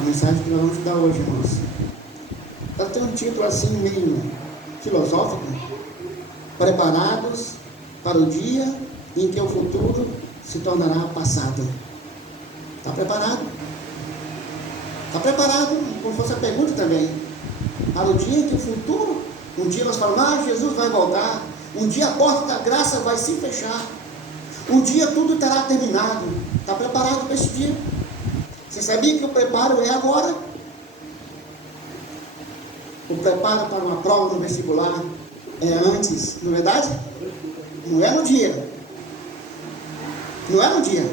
A mensagem que nós vamos estudar hoje, irmãos, ela tem um título assim meio filosófico: Preparados para o dia em que o futuro se tornará passado. Está preparado? Está preparado? Como fosse a pergunta também. Para o dia em que o futuro, um dia nós falamos, Jesus vai voltar, um dia a porta da graça vai se fechar, um dia tudo terá terminado. Está preparado para esse dia? Você sabia que o preparo é agora? O preparo para uma prova no vestibular é antes, não é verdade? Não é no dia. Não é no dia.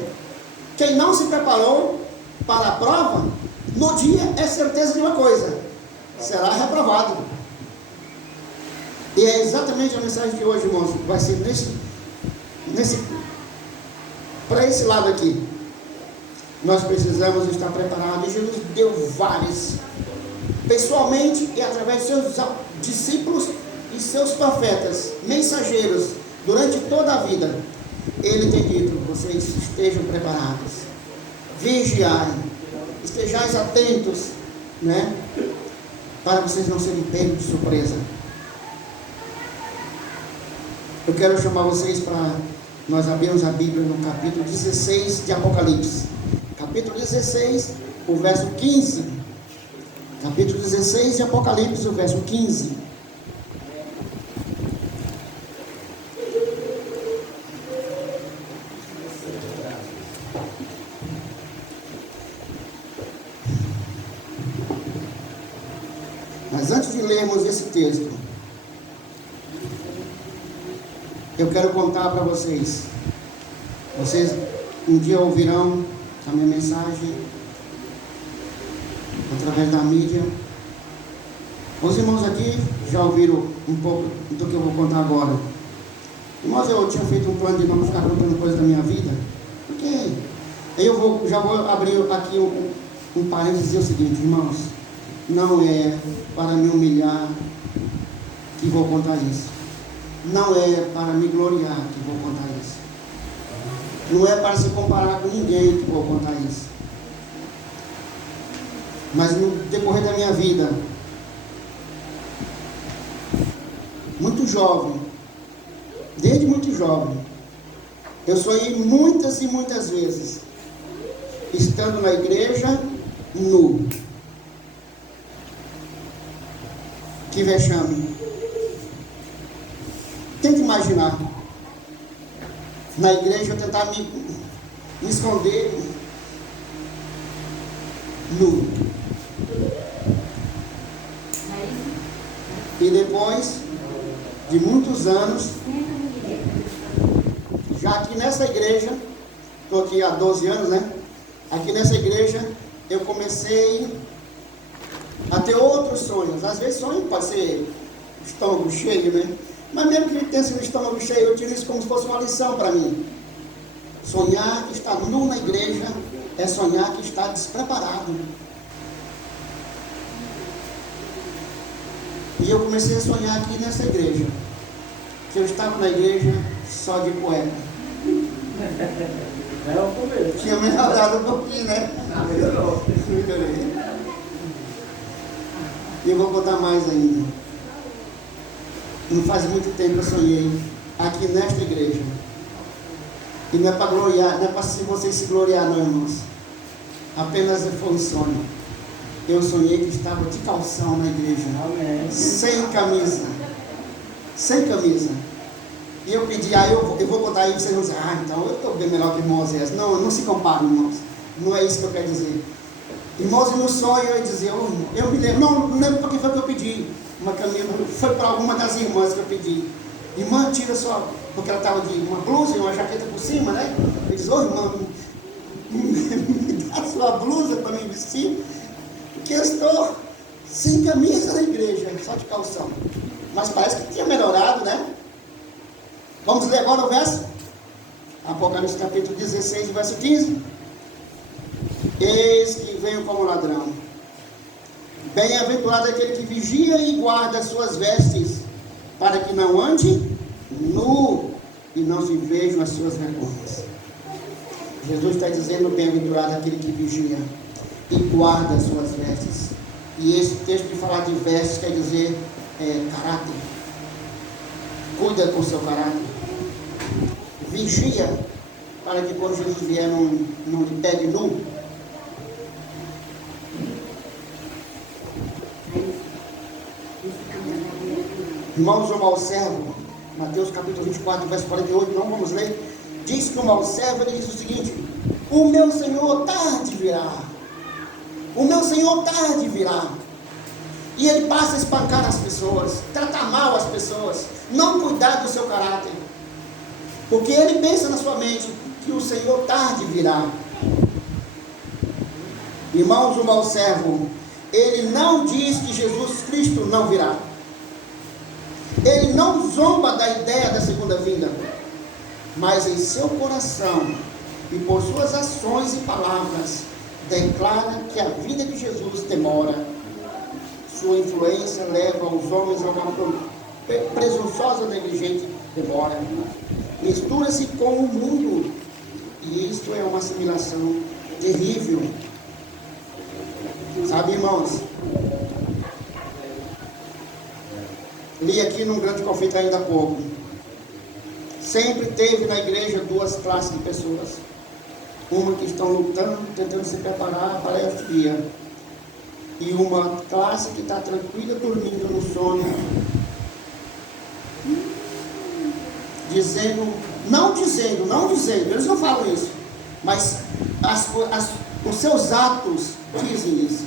Quem não se preparou para a prova, no dia é certeza de uma coisa: será reprovado. E é exatamente a mensagem de hoje, irmãos. Vai ser para esse lado aqui. Nós precisamos estar preparados. E Jesus deu várias, pessoalmente e através de seus discípulos e seus profetas, mensageiros, durante toda a vida. Ele tem dito: vocês estejam preparados, vigiai, estejais atentos, né? Para vocês não serem pegos de surpresa. Eu quero chamar vocês para nós abrirmos a Bíblia no capítulo 16 de Apocalipse. Capítulo 16, o verso 15. Capítulo 16 de Apocalipse, o verso 15. Mas antes de lermos esse texto, eu quero contar para vocês. Vocês um dia ouvirão a minha mensagem através da mídia. Os irmãos aqui já ouviram um pouco do que eu vou contar agora. Irmãos, eu tinha feito um plano de não ficar contando coisas da minha vida, porque eu já vou abrir aqui um parênteses e dizer o seguinte, irmãos: não é para me humilhar que vou contar isso. Não é para me gloriar que vou contar isso. Não é para se comparar com ninguém que vou contar isso. Mas no decorrer da minha vida, muito jovem, desde muito jovem, eu sonhei muitas e muitas vezes estando na igreja nu. Que vexame. Tenta imaginar, na igreja eu tentar me esconder nu. E depois de muitos anos, já aqui nessa igreja, estou aqui há 12 anos, né? Aqui nessa igreja eu comecei a ter outros sonhos. Às vezes sonho pode ser estômago cheio, né? Mas mesmo que tenha sido estômago cheio, eu tiro isso como se fosse uma lição para mim. Sonhar que está nu na igreja é sonhar que está despreparado. E eu comecei a sonhar aqui nessa igreja, que eu estava na igreja só de cueca. Tinha melhorado um pouquinho, né? Melhorei. E eu vou contar mais ainda. Não faz muito tempo eu sonhei aqui nesta igreja. E não é para gloriar, não é para vocês se gloriar, não, irmãos. Apenas foi um sonho. Eu sonhei que estava de calção na igreja. Amém. Sem camisa. Sem camisa. E eu pedi, eu vou contar aí, vocês vão dizer: então eu estou bem melhor que irmão Zé. Não se compara, irmãos. Não é isso que eu quero dizer. Irmãos, no sonho eu ia dizer: eu me lembro, não lembro para que foi que eu pedi uma camisa, foi para alguma das irmãs que eu pedi. Irmã, tira só, porque ela estava de uma blusa e uma jaqueta por cima, né? Eu disse: irmã, me dá sua blusa para me vestir, porque eu estou sem camisa na igreja, só de calção. Mas parece que tinha melhorado, né? Vamos ler agora o verso? Apocalipse capítulo 16, verso 15. Eis que venho como ladrão. Bem-aventurado aquele que vigia e guarda as suas vestes, para que não ande nu e não se vejam as suas vergonhas. Jesus está dizendo: bem-aventurado aquele que vigia. e guarda as suas vestes. E esse texto de falar de vestes quer dizer caráter. Cuida com o seu caráter. Vigia, para que quando Jesus vier não lhe pegue nu. Irmãos, o mau servo, Mateus capítulo 24, verso 48, não vamos ler, diz que o mau servo, ele diz o seguinte: o meu Senhor tarde virá. O meu Senhor tarde virá. E ele passa a espancar as pessoas, tratar mal as pessoas, não cuidar do seu caráter. Porque ele pensa na sua mente que o Senhor tarde virá. Irmãos, o mau servo, ele não diz que Jesus Cristo não virá. Ele não zomba da ideia da segunda vinda. Mas em seu coração e por suas ações e palavras, declara que a vida de Jesus demora. Sua influência leva os homens a uma presunçosa, negligente demora. Mistura-se com o mundo. E isto é uma assimilação terrível. Sabe, irmãos? Li aqui num grande conflito ainda há pouco. Sempre teve na igreja duas classes de pessoas. Uma que estão lutando, tentando se preparar para este dia. E uma classe que está tranquila, dormindo no sono. Não dizendo, eles não falam isso. Mas os seus atos dizem isso.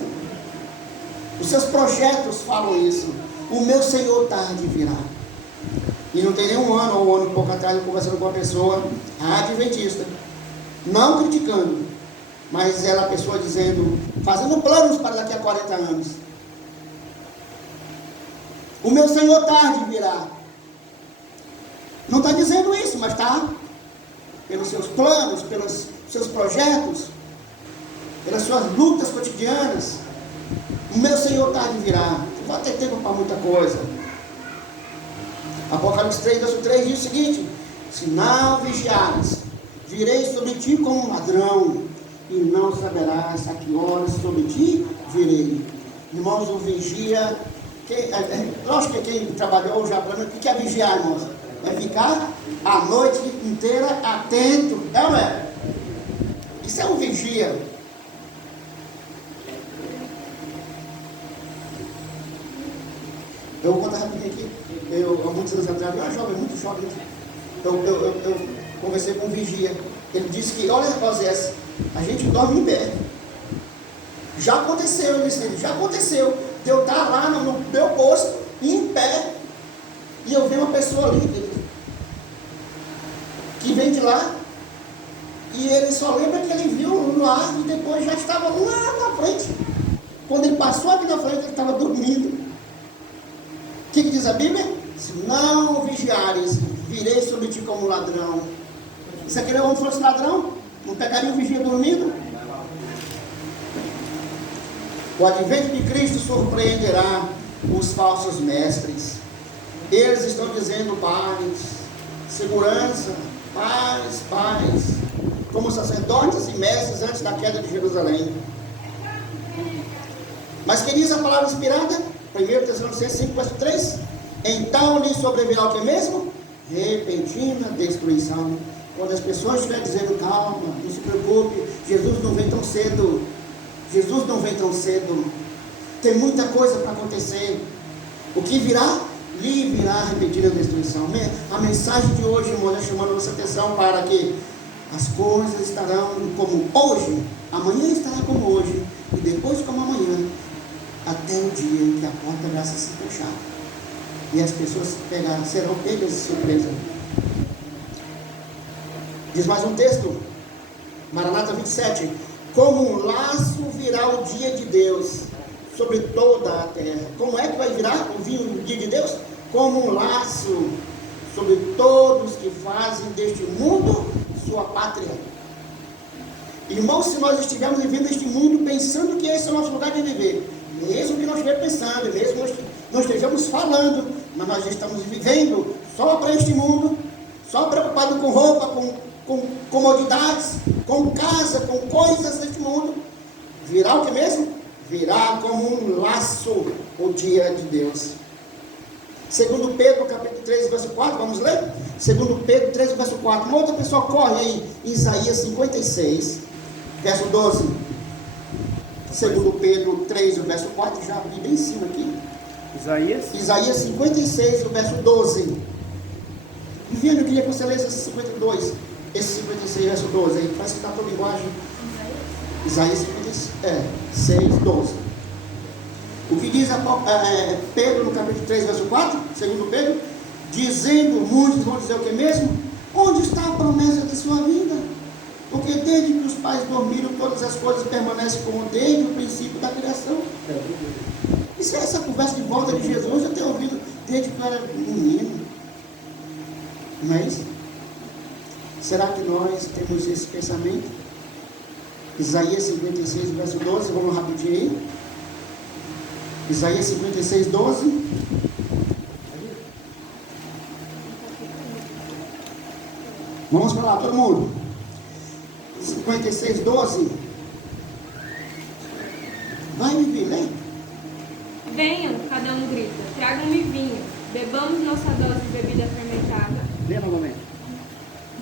Os seus projetos falam isso. O meu Senhor tarde virá. E não tem nem um ano ou um ano e pouco atrás, eu conversando com uma pessoa adventista, não criticando, mas ela, a pessoa dizendo, fazendo planos para daqui a 40 anos. O meu Senhor tarde virá. Não está dizendo isso, mas está pelos seus planos, pelos seus projetos, pelas suas lutas cotidianas. O meu Senhor tarde virá. Não vai ter tempo para muita coisa. Apocalipse 3, verso 3 diz o seguinte: se não vigiares, virei sobre ti como um ladrão, e não saberás a que horas sobre ti virei. Irmãos, o vigia, lógico que quem trabalhou já para mim, o que é vigiar, irmãos? É ficar a noite inteira atento, é ou não é? Isso é um vigia. Eu vou contar rapidinho aqui. Há muitos anos atrás, eu era jovem, muito jovem. Eu conversei com um vigia. Ele disse que, olha, Osés, a gente dorme em pé. Já aconteceu, ele disse, já aconteceu. De eu estar lá no meu posto, em pé, e eu vi uma pessoa ali, que vem de lá, e ele só lembra que ele viu lá, e depois já estava lá na frente. Quando ele passou aqui na frente, ele estava dormindo. O que diz a Bíblia? Se não vigiares, virei sobre ti como ladrão. Isso aqui não fosse ladrão? Não pegaria o vigia dormindo? O advento de Cristo surpreenderá os falsos mestres. Eles estão dizendo paz, segurança, paz, como sacerdotes e mestres antes da queda de Jerusalém. Mas que diz a palavra inspirada? 1 Tessalonicenses 5, verso 3. Então lhe sobrevirá o que mesmo? Repentina destruição. Quando as pessoas estiverem dizendo, calma, não se preocupe, Jesus não vem tão cedo. Jesus não vem tão cedo. Tem muita coisa para acontecer. O que virá? Lhe virá repentina destruição. A mensagem de hoje, irmão, é chamando a nossa atenção para que as coisas estarão como hoje, amanhã estará como hoje, e depois como amanhã, até o dia em que a porta da graça se fechar e as pessoas serão pegas de surpresa. Diz mais um texto, Maranata 27: como um laço virá o dia de Deus sobre toda a terra. Como é que vai virar o dia de Deus? Como um laço sobre todos que fazem deste mundo sua pátria. Irmãos, se nós estivermos vivendo este mundo pensando que esse é o nosso lugar de viver, mesmo que nós estivermos pensando, mesmo que nós estejamos falando, mas nós estamos vivendo só para este mundo, só preocupado com roupa, com comodidades, com casa, com coisas deste mundo, Virá o que mesmo? Virá como um laço o dia de Deus. Segundo Pedro, capítulo 3, verso 4, vamos ler? Segundo Pedro 3, verso 4. Uma outra pessoa corre aí, Isaías 56, verso 12. Segundo Pedro 3, o verso 4, já vi bem em cima aqui. Isaías 56, o verso 12. Viviane, eu queria que você lesse esse 52, esse 56, verso 12 aí. Parece que está a tua linguagem. Isaías 56, 12. O que diz Pedro no capítulo 3, verso 4, segundo Pedro, dizendo, muitos vão dizer o que mesmo? Onde está a promessa de sua vinda? Porque desde que os pais dormiram, todas as coisas permanecem como desde o princípio da criação. Isso é essa conversa de volta de Jesus, eu tenho ouvido desde que eu era menino. Não é isso? Será que nós temos esse pensamento? Isaías 56, verso 12, vamos rapidinho aí. Isaías 56, 12. Vamos para lá, todo mundo. 56, 12. Vai, me vir, lê. Venham, cada um grita, tragam-me vinho, bebamos nossa dose de bebida fermentada. Lê novamente.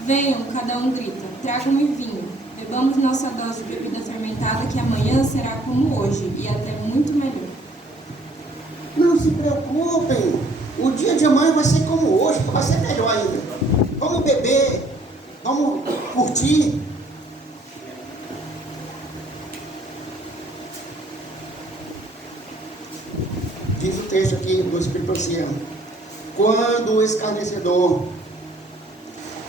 Venham, cada um grita, tragam-me vinho, bebamos nossa dose de bebida fermentada, que amanhã será como hoje, e até muito melhor. Não se preocupem, o dia de amanhã vai ser como hoje, vai ser melhor ainda. Vamos beber, vamos curtir. Diz o texto aqui do Espírito Oceano: quando o escarnecedor,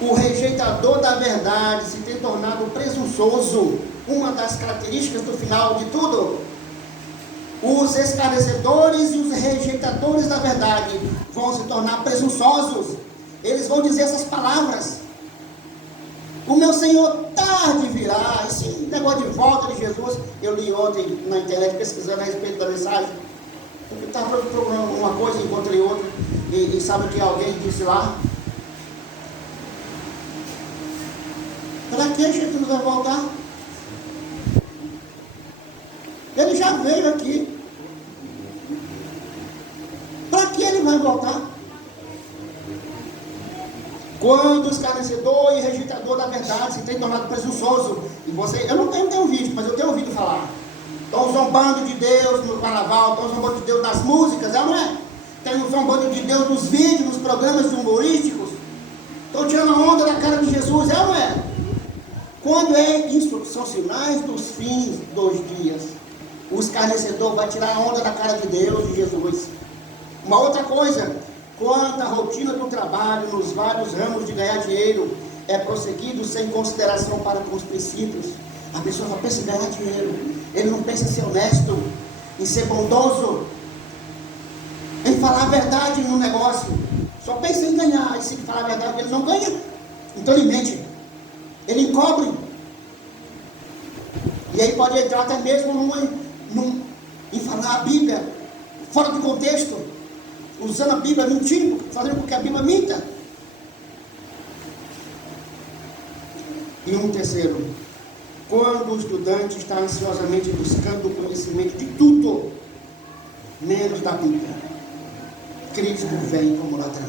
o rejeitador da verdade, se tem tornado presunçoso, uma das características do final de tudo, os escarnecedores e os rejeitadores da verdade vão se tornar presunçosos. Eles vão dizer essas palavras: o meu Senhor tarde virá. Esse negócio de volta de Jesus, eu li ontem na internet pesquisando a respeito da mensagem. Eu estava procurando uma coisa, encontrei outra, e sabe o que alguém disse lá? Para que Jesus vai voltar? Ele já veio aqui. Para que ele vai voltar? Quando o escarnecedor e rejeitador da verdade se tem tornado presunçoso, e você, eu não tenho vídeo, mas eu tenho ouvido falar. Estão zombando de Deus no carnaval, estão zombando de Deus nas músicas, não é? Estão zombando de Deus nos vídeos, nos programas humorísticos. Estão tirando a onda da cara de Jesus, não é? Quando é isso? São sinais dos fins dos dias. O escarnecedor vai tirar a onda da cara de Deus, de Jesus. Uma outra coisa, quando a rotina do trabalho, nos vários ramos de ganhar dinheiro, é prosseguido sem consideração para com os princípios, a pessoa só pensa em ganhar dinheiro. Ele não pensa em ser honesto, em ser bondoso, em falar a verdade no negócio. Só pensa em ganhar. E se ele falar a verdade, ele não ganha. Então ele mente, ele encobre. E aí pode entrar até mesmo em falar a Bíblia fora do contexto, usando a Bíblia mentindo, fazendo com que a Bíblia minta. E um terceiro, quando o estudante está ansiosamente buscando o conhecimento de tudo, menos da Bíblia, Cristo vem como ladrão.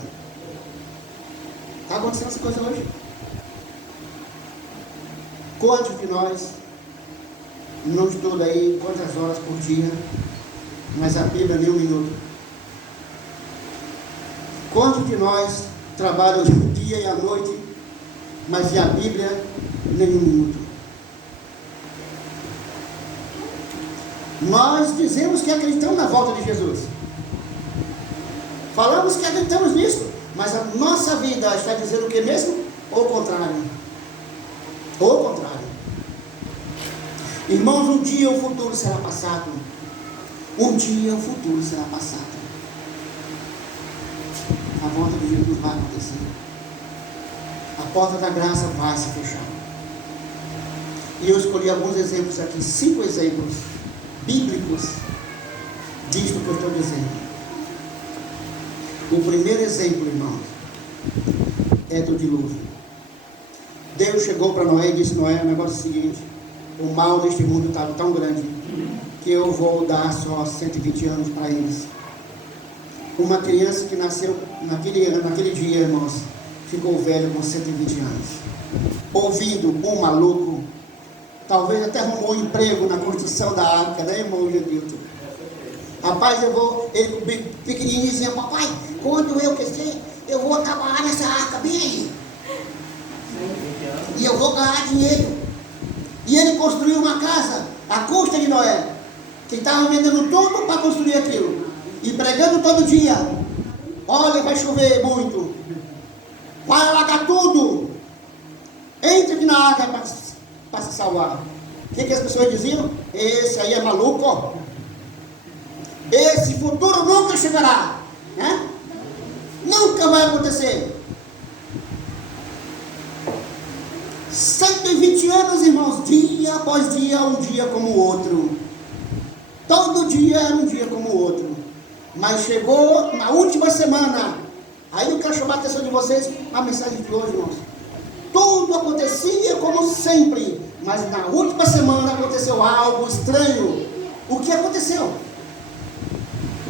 Está acontecendo essa coisa hoje? Quantos de nós não estuda aí quantas horas por dia, mas a Bíblia nem um minuto? Quantos de nós trabalham o dia e a noite, mas a Bíblia nem um minuto? Nós dizemos que acreditamos na volta de Jesus, falamos que acreditamos nisso, mas a nossa vida está dizendo o que mesmo? Ou o contrário. Ou o contrário. Irmãos, um dia o futuro será passado. Um dia o futuro será passado. A volta de Jesus vai acontecer. A porta da graça vai se fechar. E eu escolhi alguns exemplos aqui, 5 exemplos bíblicos disto que eu estou dizendo. O primeiro exemplo, irmãos, é do dilúvio. Deus chegou para Noé e disse: Noé, o negócio é o seguinte: o mal deste mundo estava tão grande que eu vou dar só 120 anos para eles. Uma criança que nasceu naquele dia, irmãos, ficou velho com 120 anos. Ouvindo um maluco, talvez até arrumou um emprego na construção da arca, né, irmão Gedilton? Rapaz, ele pequenininho dizia, papai, quando eu crescer, eu vou acabar nessa arca bem. E eu vou ganhar dinheiro. E ele construiu uma casa, à custa de Noé, que estava vendendo tudo para construir aquilo. E pregando todo dia. Olha, vai chover muito. Vai alagar tudo. Entre aqui na água para se salvar. O que as pessoas diziam? Esse aí é maluco, ó. Esse futuro nunca chegará, né? Nunca vai acontecer. 120 anos, irmãos, dia após dia, um dia como o outro. Todo dia era um dia como o outro. Mas chegou na última semana. Aí eu quero chamar a atenção de vocês a mensagem de hoje, irmãos. Tudo acontecia como sempre, mas na última semana aconteceu algo estranho. O que aconteceu?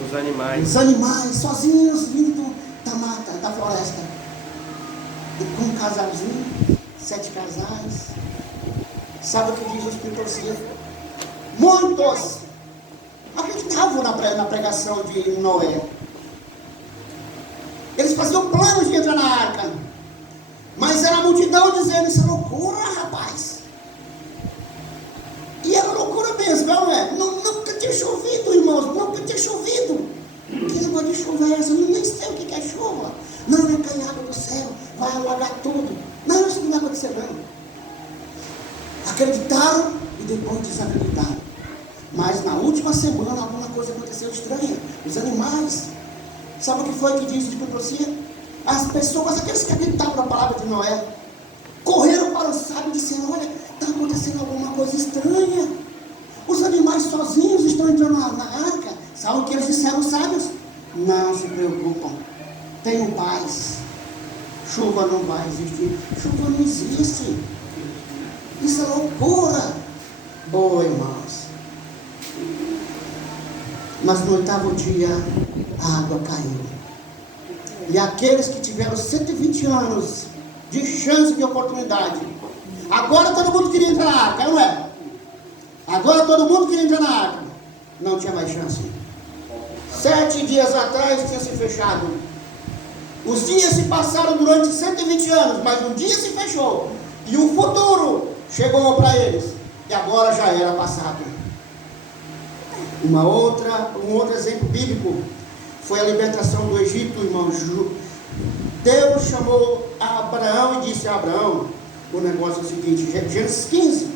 Os animais sozinhos vindo da mata, da floresta. E com um casalzinho, 7 casais. Sabe o que diz o Espírito Santo? Muitos acreditavam na pregação de Noé. Eles faziam planos de entrar na arca. Mas era a multidão dizendo, isso é loucura, rapaz. E era loucura mesmo, não é? Nunca tinha chovido, irmãos, nunca tinha chovido. Que negócio de chuva é essa? Eu nem sei o que é chuva. Não, vai cair água do céu, vai alagar tudo. Não, isso não vai acontecer não. Acreditaram e depois desacreditaram. Mas na última semana alguma coisa aconteceu estranha. Os animais, sabe o que foi que disse de profecia? As pessoas, aqueles que acreditavam na palavra de Noé, correram para o sábio e disseram, olha, está acontecendo alguma coisa estranha. Os animais sozinhos estão entrando na arca. Sabe o que eles disseram, os sábios? Não se preocupam, tenham paz. Chuva não vai existir. Chuva não existe. Isso é loucura. Boa, irmãos. Mas no 8º dia, a água caiu. E aqueles que tiveram 120 anos de chance, de oportunidade, agora todo mundo queria entrar na arca, não é? Agora todo mundo queria entrar na arca. Não tinha mais chance. 7 dias atrás tinha se fechado. Os dias se passaram durante 120 anos, mas um dia se fechou. E o futuro chegou para eles. E agora já era passado. Um outro exemplo bíblico foi a libertação do Egito, irmãos. Deus chamou Abraão e disse a Abraão, o negócio é o seguinte, Gênesis 15,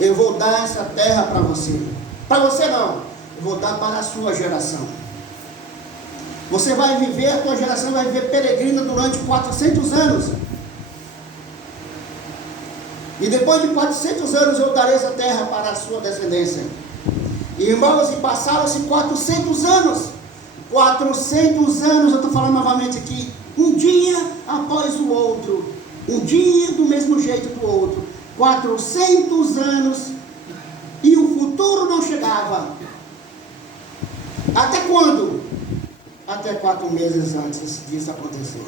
eu vou dar essa terra para você. Para você não, eu vou dar para a sua geração. Você vai viver, a tua geração vai viver peregrina durante 400 anos. E depois de 400 anos eu darei essa terra para a sua descendência. Irmãos, e passaram-se 400 anos. 400 anos, eu estou falando novamente aqui. Um dia após o outro. Um dia do mesmo jeito que o outro. 400 anos. E o futuro não chegava. Até quando? Até 4 meses antes disso acontecer.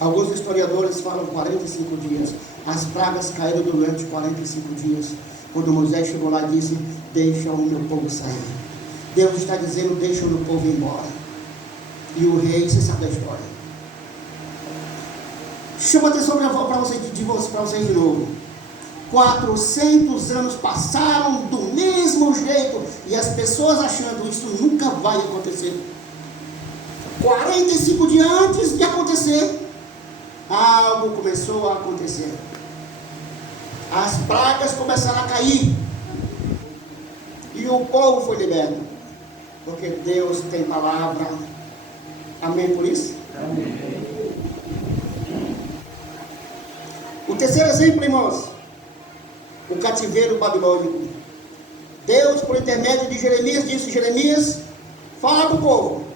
Alguns historiadores falam 45 dias. As pragas caíram durante 45 dias. Quando Moisés chegou lá e disse, deixa o meu povo sair. Deus está dizendo, deixa o meu povo ir embora. E o rei, você sabe da história. Chama atenção para vocês de novo. 400 anos passaram do mesmo jeito. E as pessoas achando, isso nunca vai acontecer. 45 dias antes de acontecer, algo começou a acontecer. As pragas começaram a cair. E o povo foi liberto. Porque Deus tem palavra. Amém por isso? Amém. O terceiro exemplo, irmãos. O cativeiro babilônico. Deus, por intermédio de Jeremias, disse: Jeremias, fala para o povo.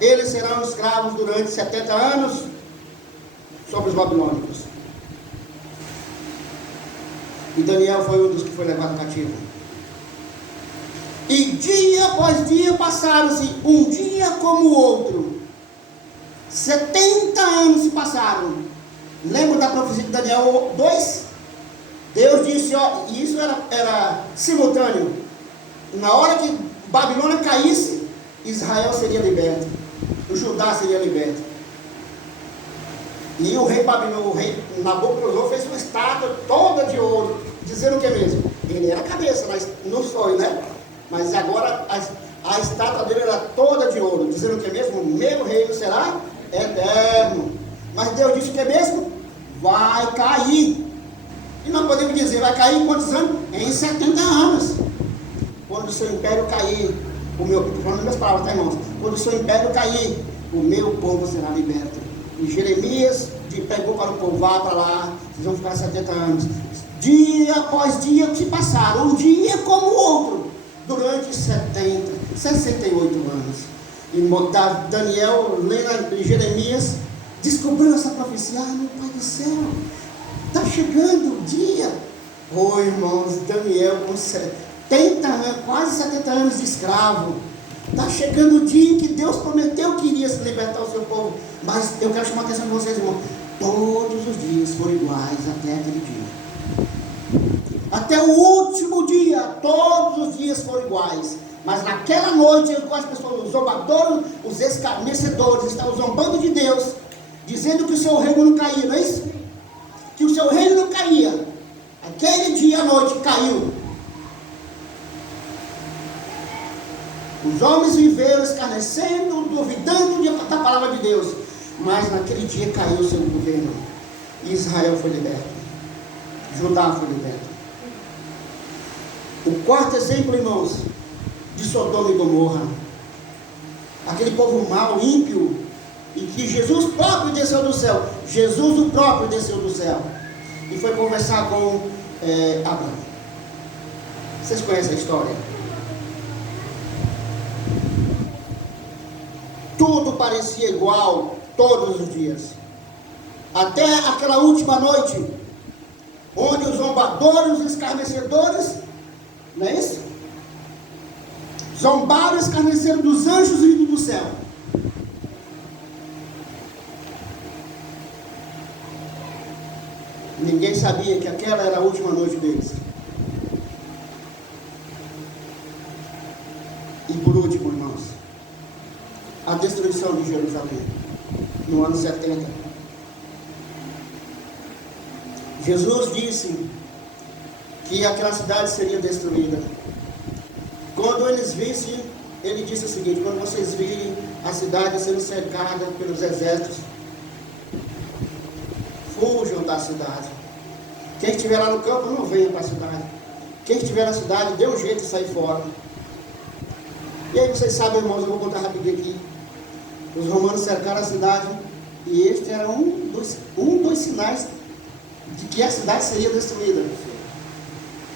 Eles serão escravos durante 70 anos sobre os babilônicos. E Daniel foi um dos que foi levado cativo. E dia após dia passaram-se, um dia como o outro. 70 anos se passaram. Lembra da profecia de Daniel 2? Deus disse, ó, e isso era simultâneo. Na hora que Babilônia caísse, Israel seria liberto. O Judá seria liberto. E o rei Babilônia, o rei Nabucodonosor fez uma estátua toda de ouro, dizendo o que mesmo? Ele era a cabeça, mas não foi, né? Mas agora a estátua dele era toda de ouro, dizendo o que mesmo? O meu reino será eterno. Mas Deus disse o que mesmo? Vai cair. E nós podemos dizer, vai cair em quantos anos? Em 70 anos. Quando o seu império cair, falando minhas palavras, tá, irmãos? Quando o seu império cair, o meu povo será liberto. E Jeremias pegou para o povo, vá para lá, vocês vão ficar 70 anos. Dia após dia se passaram, um dia como o outro, durante 68 anos. E Daniel, lendo Jeremias, descobriu essa profecia. Ah, meu Pai do céu, está chegando o dia. Oh, irmãos, Daniel com 70 anos, quase 70 anos de escravo. Está chegando o dia em que Deus prometeu que iria se libertar o seu povo. Mas eu quero chamar a atenção de vocês, irmãos. Todos os dias foram iguais até aquele dia. Até o último dia, todos os dias foram iguais. Mas naquela noite, as pessoas, os zombadores, os escarnecedores, estavam zombando de Deus, dizendo que o seu reino não caía, não é isso? Que o seu reino não caía. Aquele dia à noite caiu. Os homens viveram escarnecendo, duvidando da palavra de Deus. Mas naquele dia caiu o seu governo. E Israel foi liberto. Judá foi liberto. O quarto exemplo, irmãos, de Sodoma e Gomorra. Aquele povo mau, ímpio, e que Jesus próprio desceu do céu. Jesus o próprio desceu do céu. E foi conversar com Abraão. Vocês conhecem a história? Tudo parecia igual todos os dias. Até aquela última noite, onde os zombadores, os escarnecedores, não é isso? Zombaram e escarneceram dos anjos vindos do céu. Ninguém sabia que aquela era a última noite deles. E por último, irmãos, a destruição de Jerusalém, no ano 70. Jesus disse que aquela cidade seria destruída. Quando eles vissem, ele disse o seguinte: quando vocês virem a cidade sendo cercada pelos exércitos, fujam da cidade. Quem estiver lá no campo, não venha para a cidade. Quem estiver na cidade, dê um jeito de sair fora. E aí vocês sabem, irmãos, eu vou contar rapidinho aqui. Os romanos cercaram a cidade, e este era um dos sinais de que a cidade seria destruída.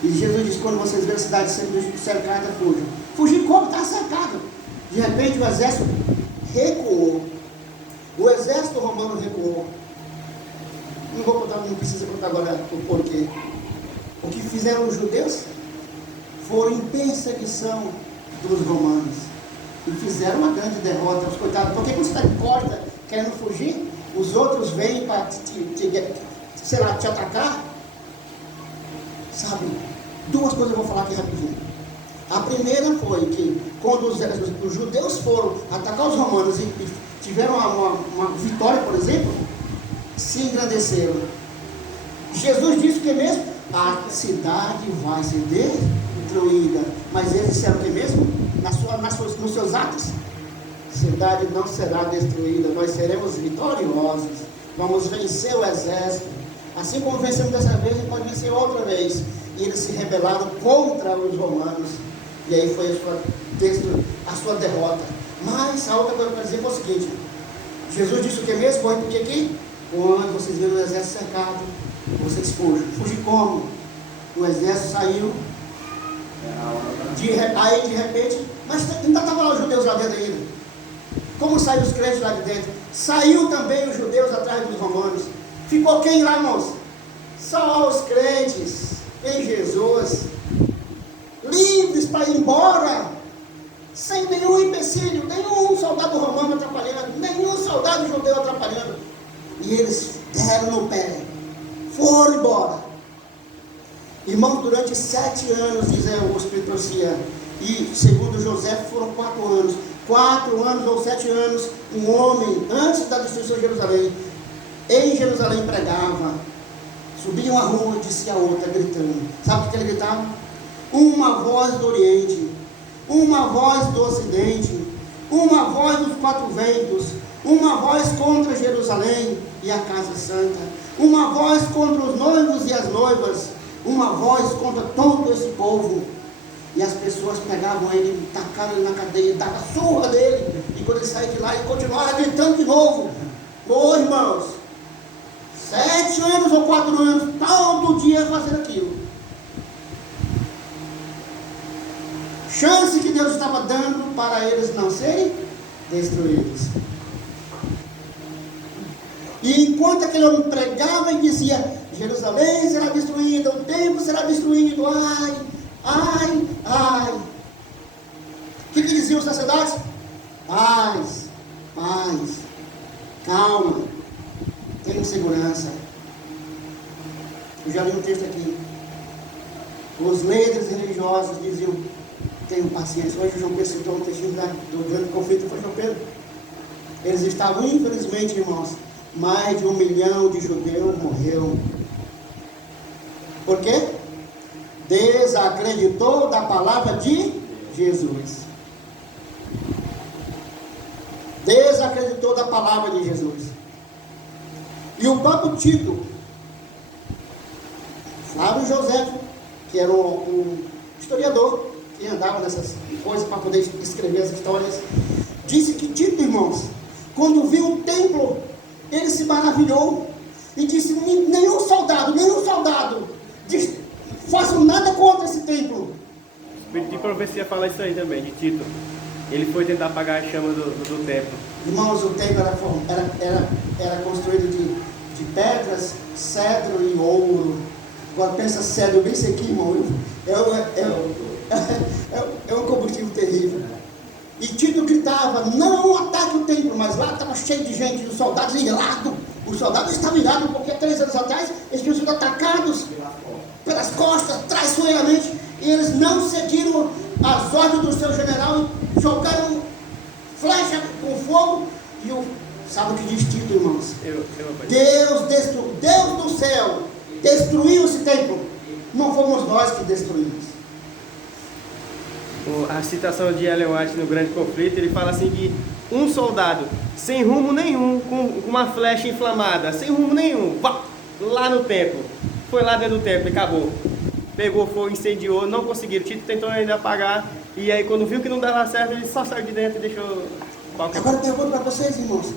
E Jesus disse: quando vocês verem a cidade sendo cercada, fujam. Fugir como? Estava cercado. De repente o exército recuou. O exército romano recuou. Não vou contar, não precisa contar agora o porquê. O que fizeram os judeus? Foram em perseguição dos romanos. E fizeram uma grande derrota. Os coitados, porque quando você está de costa querendo fugir, os outros vêm para te atacar. Sabe? Duas coisas eu vou falar aqui rapidinho. A primeira foi que quando os judeus foram atacar os romanos e tiveram uma vitória, por exemplo, se engrandeceram. Jesus disse o que mesmo? A cidade vai ser destruída. Mas eles disseram o que mesmo? Nos seus atos? A cidade não será destruída. Nós seremos vitoriosos. Vamos vencer o exército. Assim como vencemos dessa vez, a gente pode vencer outra vez. E eles se rebelaram contra os romanos. E aí foi a sua derrota. Mas a outra coisa para dizer foi o seguinte: Jesus disse o que mesmo? Foi porque aqui, quando vocês viram o exército cercado, vocês fugem. Fugir como? O exército saiu. Aí de repente, mas ainda estavam lá os judeus lá dentro ainda. Como saíram os crentes lá de dentro? Saiu também os judeus atrás dos romanos. Ficou quem lá, irmãos? Só os crentes. em Jesus, livres para ir embora, sem nenhum empecilho, nenhum soldado romano atrapalhando, nenhum soldado judeu atrapalhando. E eles deram no pé, foram embora. Irmãos, durante 7 anos, diz o Espírito Profecia, e segundo José foram 4 anos. 4 anos ou 7 anos, um homem, antes da destruição de Jerusalém, em Jerusalém pregava, subia uma rua, disse a outra, gritando. Sabe o que ele gritava? Uma voz do Oriente, uma voz do Ocidente, uma voz dos 4 ventos, uma voz contra Jerusalém e a casa santa, uma voz contra os noivos e as noivas, uma voz contra todo esse povo. E as pessoas pegavam ele, tacaram ele na cadeia, davam surra dele, e quando ele saía de lá, ele continuava gritando de novo. Ô irmãos, 7 anos ou 4 anos, todo dia fazendo aquilo. Chance que Deus estava dando para eles não serem destruídos. E enquanto aquele homem pregava e dizia, Jerusalém será destruída, o templo será destruído, ai, ai, ai. O que diziam os sacerdotes? Paz, paz, calma, tenham segurança. Eu já li um texto aqui. Os líderes religiosos diziam, tenham paciência. Hoje o João Pedro citou um textinho do grande conflito, foi João Pedro. Eles estavam, infelizmente, irmãos, mais de 1 milhão de judeus morreram. Por quê? Desacreditou da palavra de Jesus. Desacreditou da palavra de Jesus. E o próprio Tito, Flávio José, que era um historiador, que andava nessas coisas para poder escrever as histórias, disse que Tito, irmãos, quando viu o templo, ele se maravilhou e disse, nenhum soldado façam nada contra esse templo. O Espírito de Profecia fala isso aí também, de Tito. Ele foi tentar apagar a chama do templo. Irmãos, o templo era construído de pedras, cedro e ouro. Agora pensa cedro bem sequinho, irmão. É um combustível terrível. E Tito gritava, não ataque o templo, mas lá estava cheio de gente, os soldados irados. Os soldados estavam irados porque 3 anos atrás eles tinham sido atacados pelas costas, traiçoeiramente, e eles não seguiram as ordens do seu general, jogaram flecha com fogo, sabe o que diz Tito, irmãos? Deus do céu destruiu esse templo, não fomos nós que destruímos. A citação de Ellen White no Grande Conflito, ele fala assim que um soldado sem rumo nenhum, com uma flecha inflamada, sem rumo nenhum, lá no templo, foi lá dentro do templo e acabou. Pegou fogo, incendiou, não conseguiram. Tito tentou ainda apagar, e aí quando viu que não dava certo, ele só saiu de dentro e deixou qualquer coisa. Agora eu pergunto para vocês, irmãos,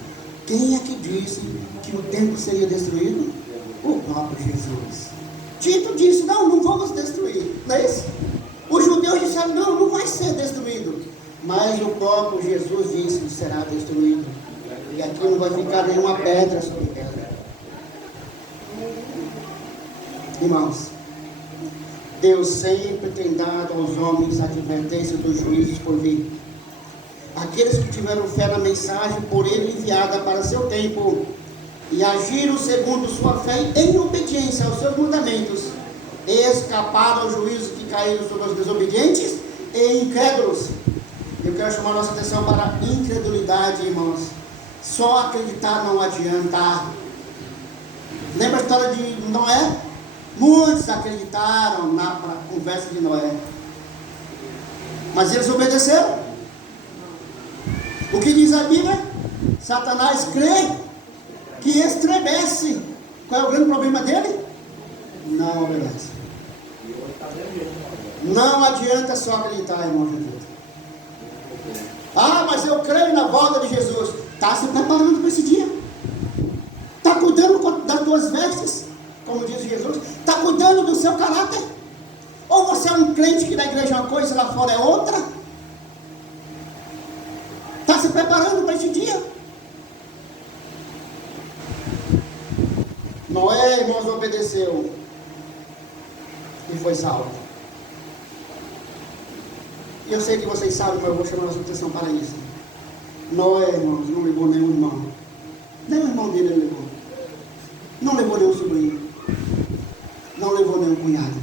quem é que disse que o templo seria destruído? O próprio Jesus. Tito disse, não vamos destruir, não é isso? Os judeus disseram, não vai ser destruído. Mas o próprio Jesus disse que será destruído. E aqui não vai ficar nenhuma pedra sobre pedra. Irmãos, Deus sempre tem dado aos homens a advertência dos juízos por vir. Aqueles que tiveram fé na mensagem por ele enviada para seu tempo e agiram segundo sua fé em obediência aos seus mandamentos, escaparam ao juízo que caíram sobre os desobedientes e incrédulos. Eu quero chamar nossa atenção para a incredulidade, irmãos. Só acreditar não adianta. Lembra a história de Noé? Muitos acreditaram na conversa de Noé, mas eles obedeceram. O que diz a Bíblia? Satanás crê que estremece. Qual é o grande problema dele? Não obedece. Não adianta só acreditar, irmão Jesus. Mas eu creio na volta de Jesus. Está se preparando para esse dia? Está cuidando das tuas vestes, como diz Jesus? Está cuidando do seu caráter? Ou você é um crente que na igreja é uma coisa e lá fora é outra? Está se preparando para esse dia? Noé, irmãos, obedeceu. e foi salvo. E eu sei que vocês sabem, mas eu vou chamar a sua atenção para isso. Noé, irmãos, não levou nenhum irmão. Nem o irmão dele ele levou. Não levou nenhum sobrinho. Não levou nenhum cunhado.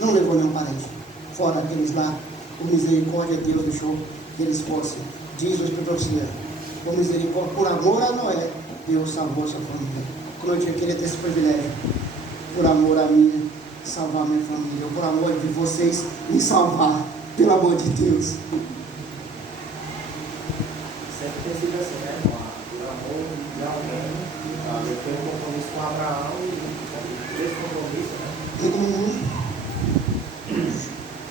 Não levou nenhum parente. Fora aqueles lá, por misericórdia Deus deixou que eles fossem. Diz a Escritura, por misericórdia, por amor a Noé, Deus salvou sua família. Como eu queria ter esse privilégio. Por amor a mim, salvar minha família. Por amor de vocês, me salvar. Pelo amor de Deus. Sempre tem sido assim, né, irmão? Por amor de alguém, eu tenho um compromisso com Abraão e esse compromisso, né?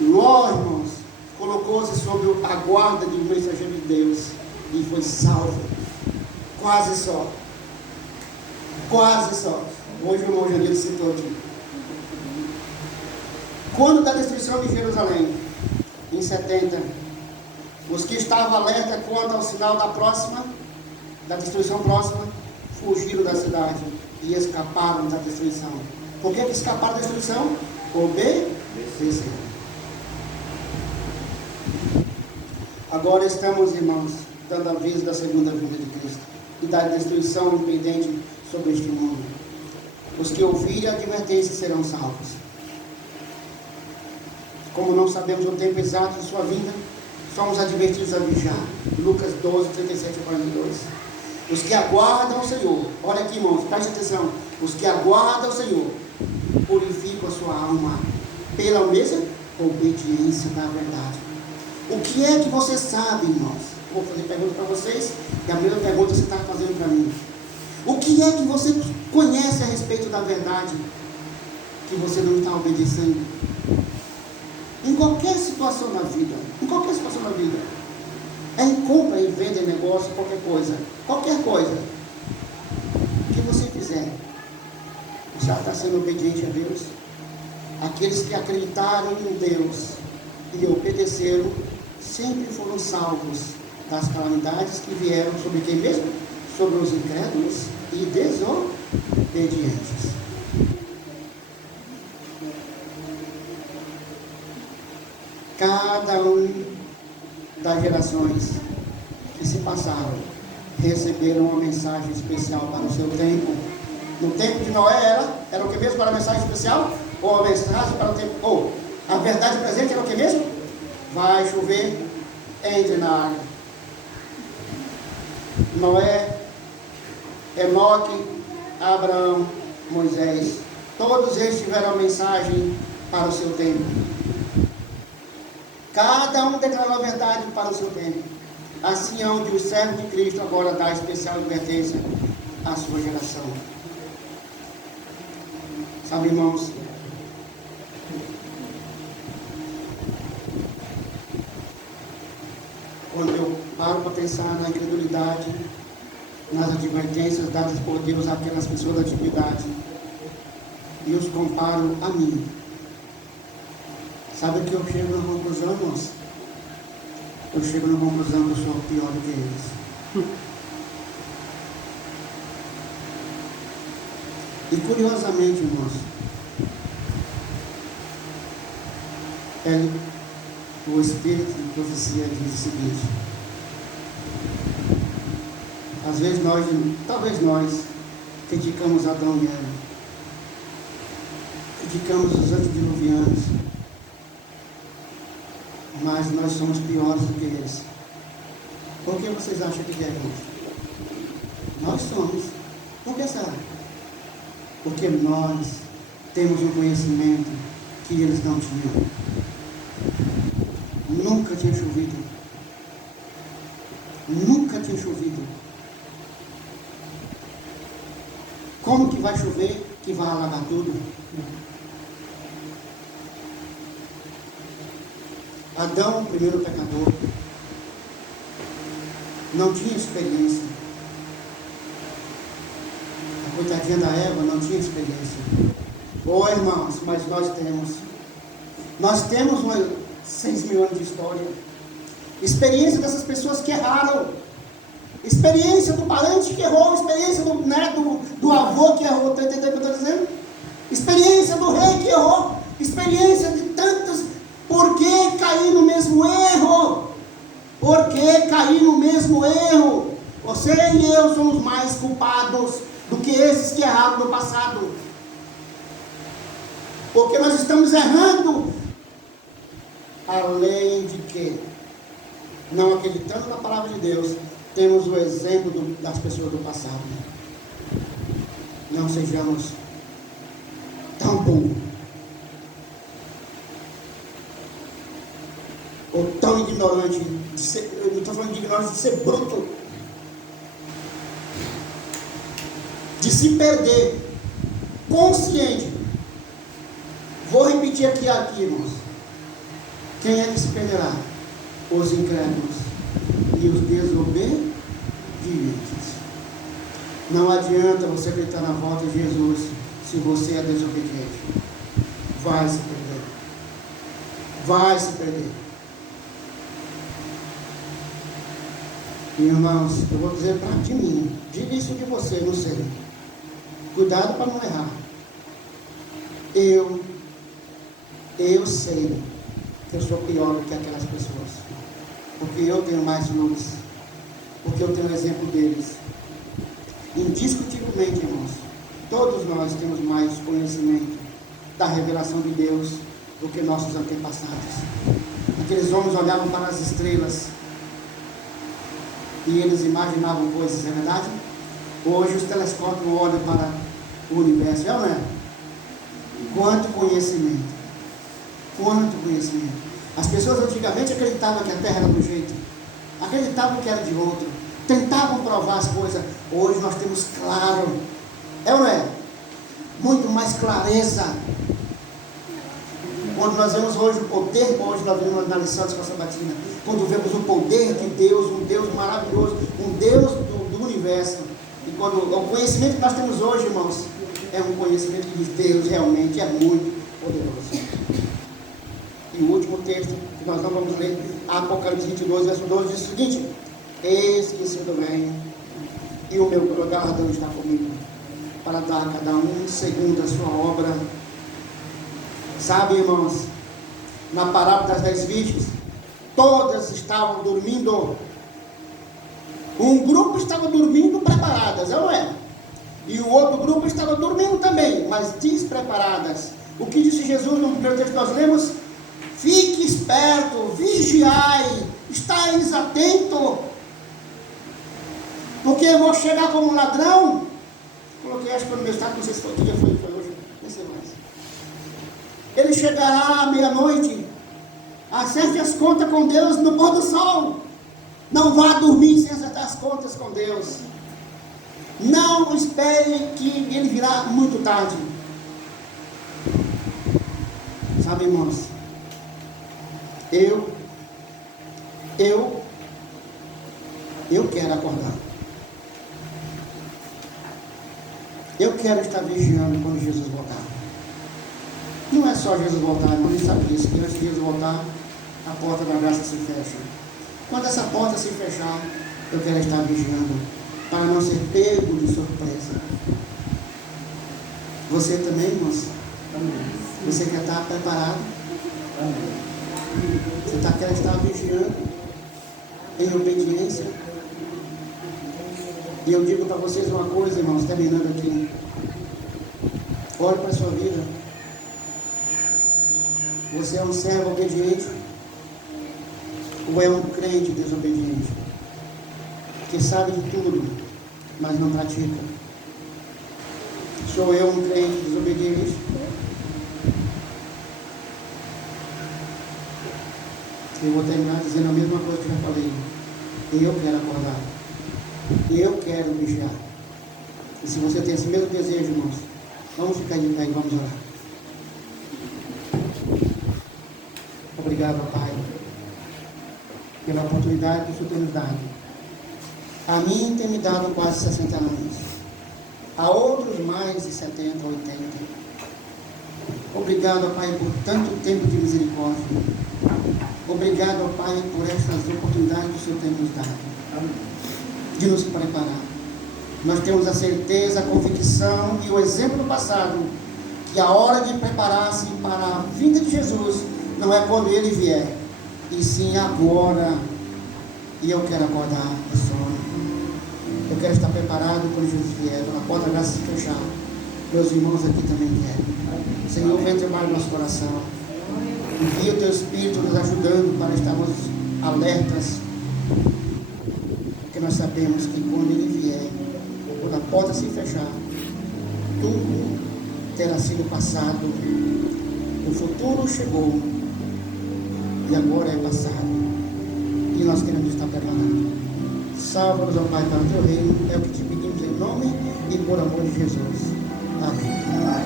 Ló, irmãos, colocou-se sob a guarda de um mensageiro de Deus e foi salvo. Quase só. Quase só. Hoje o irmão Janilo citou aqui. Quando da destruição de Jerusalém, em 70, os que estavam alerta quanto ao sinal da destruição próxima, fugiram da cidade e escaparam da destruição. Por que escaparam da destruição? Obedeceram. Agora estamos, irmãos, dando aviso da segunda vinda de Cristo e da destruição impendente sobre este mundo. Os que ouvirem a advertência serão salvos. Como não sabemos o tempo exato de sua vinda, somos advertidos a vigiar. Lucas 12, 37 e 42. Os que aguardam o Senhor, olha aqui, irmãos, preste atenção. Os que aguardam o Senhor purificam a sua alma pela mesma obediência da verdade. O que é que você sabe, irmãos? Vou fazer pergunta para vocês e a primeira pergunta você está fazendo para mim. O que é que você conhece a respeito da verdade que você não está obedecendo? Em qualquer situação da vida, em compra, em venda, em negócio, qualquer coisa que você fizer, você já está sendo obediente a Deus? Aqueles que acreditaram em Deus e obedeceram, sempre foram salvos das calamidades que vieram sobre quem mesmo? Sobre os incrédulos e desobedientes. Cada um das gerações que se passaram receberam uma mensagem especial para o seu tempo. No tempo de Noé era o que mesmo para a mensagem especial? Ou a mensagem para o tempo? Ou a verdade presente era o que mesmo? Vai chover, entre na água. Noé, Enoque, Abraão, Moisés, todos eles tiveram a mensagem para o seu tempo. Cada um declarou a verdade para o seu tempo. Assim é onde o servo de Cristo agora dá especial advertência à sua geração. Sabe, irmãos, quando eu paro para pensar na incredulidade, nas advertências dadas por Deus àquelas pessoas da antiguidade, e os comparo a mim, sabe que eu chego na conclusão, irmãos? Eu chego na conclusão que eu sou pior do que eles. E curiosamente, irmãos, o Espírito de profecia diz o seguinte: às vezes talvez nós criticamos Adão e Eva, criticamos os antediluvianos, mas nós somos piores do que eles. Por que vocês acham que é, irmãos? Nós somos. Por que será? Porque nós temos um conhecimento que eles não tinham. Nunca tinha chovido. Nunca tinha chovido. Como que vai chover que vai alagar tudo? Adão, o primeiro pecador, não tinha experiência. A coitadinha da Eva não tinha experiência. Oh, irmãos, mas nós temos. Nós temos 6.000 anos de história. Experiência dessas pessoas que erraram. Experiência do parente que errou. Experiência do neto, do avô que errou. Está entendendo o que eu estou dizendo? experiência do rei que errou, experiência de tantos. Por que cair no mesmo erro? Por que cair no mesmo erro? Você e eu somos mais culpados do que esses que erraram no passado. Porque nós estamos errando. Além de que, não acreditando na palavra de Deus, temos o exemplo das pessoas do passado. Não sejamos tão burros ou tão ignorantes. Eu não estou falando de ignorância, de ser bruto, de se perder, consciente. Vou repetir aqui, irmãos. Quem é que se perderá? Os incrédulos e os desobedientes. Não adianta você acreditar na volta de Jesus se você é desobediente. Vai se perder. Vai se perder. Irmãos, eu vou dizer de mim, diga isso de você, não sei. Cuidado para não errar. Eu sei que eu sou pior do que aquelas pessoas, porque eu tenho mais luz, porque eu tenho o exemplo deles. Indiscutivelmente, irmãos, todos nós temos mais conhecimento da revelação de Deus do que nossos antepassados. Aqueles homens olhavam para as estrelas e eles imaginavam coisas, é verdade? Hoje os telescópios olham para o universo, não é? Quanto conhecimento! Quanto conhecimento! As pessoas antigamente acreditavam que a terra era de um jeito, acreditavam que era de outro, tentavam provar as coisas. Hoje nós temos claro, é ou não é? Muito mais clareza. Quando nós vemos hoje o poder, hoje nós vemos na lição de Sabatina, quando vemos o poder de Deus, um Deus maravilhoso, um Deus do universo, e quando o conhecimento que nós temos hoje, irmãos, é um conhecimento que diz Deus realmente é muito poderoso. E o último texto que nós não vamos ler, Apocalipse 22, verso 12, diz o seguinte: eis que cedo venho, e o meu galardão está comigo, para dar a cada um segundo a sua obra. Sabe, irmãos, na parábola das 10 virgens, todas estavam dormindo. Um grupo estava dormindo preparadas, não é? E o outro grupo estava dormindo também, mas despreparadas. O que disse Jesus no primeiro texto que nós lemos? Fique esperto, vigiai, estáis atento, porque eu vou chegar como um ladrão. Coloquei, acho que foi no meu estado, não sei se foi, que dia foi hoje, não sei mais. Ele chegará à meia-noite. Acerte as contas com Deus no pôr do sol. Não vá dormir sem acertar as contas com Deus. Não espere que Ele virá muito tarde. Sabe, irmãos, eu quero acordar. Eu quero estar vigiando quando Jesus voltar. Não é só Jesus voltar, irmão, a gente sabe disso, que antes de Jesus voltar, a porta da graça se fecha. Quando essa porta se fechar, eu quero estar vigiando, para não ser pego de surpresa. Você também, irmãos? Amém. Você quer estar preparado? Amém. Você quer estar vigiando, em obediência? E eu digo para vocês uma coisa, irmãos, terminando aqui. Olhe para a sua vida. Você é um servo obediente? Ou é um crente desobediente? Que sabe de tudo, mas não pratica? Sou eu um crente desobediente? Eu vou terminar dizendo a mesma coisa que eu já falei. Eu quero acordar. Eu quero vigiar. E se você tem esse mesmo desejo, irmãos, vamos ficar de pé e vamos orar. Obrigado, Pai, pela oportunidade que o Senhor tem nos dado. A mim tem me dado quase 60 anos. A outros mais de 70, 80. Obrigado, Pai, por tanto tempo de misericórdia. Obrigado, Pai, por essas oportunidades que o Senhor tem nos dado. De nos preparar. Nós temos a certeza, a convicção e o exemplo do passado E a hora de preparar-se para a vinda de Jesus não é quando Ele vier, e sim agora. E eu quero acordar do sono. Eu quero estar preparado quando Jesus vier. Quando a porta da graça se fechar, meus irmãos aqui também querem. Senhor, vem trabalhar no nosso coração. Envia o Teu Espírito nos ajudando para estarmos alertas. Porque nós sabemos que quando Ele vier, quando a porta se fechar, tudo terá sido passado. O futuro chegou e agora é passado. E nós queremos estar preparados. Salva-nos, ó Pai, para o Teu reino. É o que te pedimos em nome e por amor de Jesus. Amém.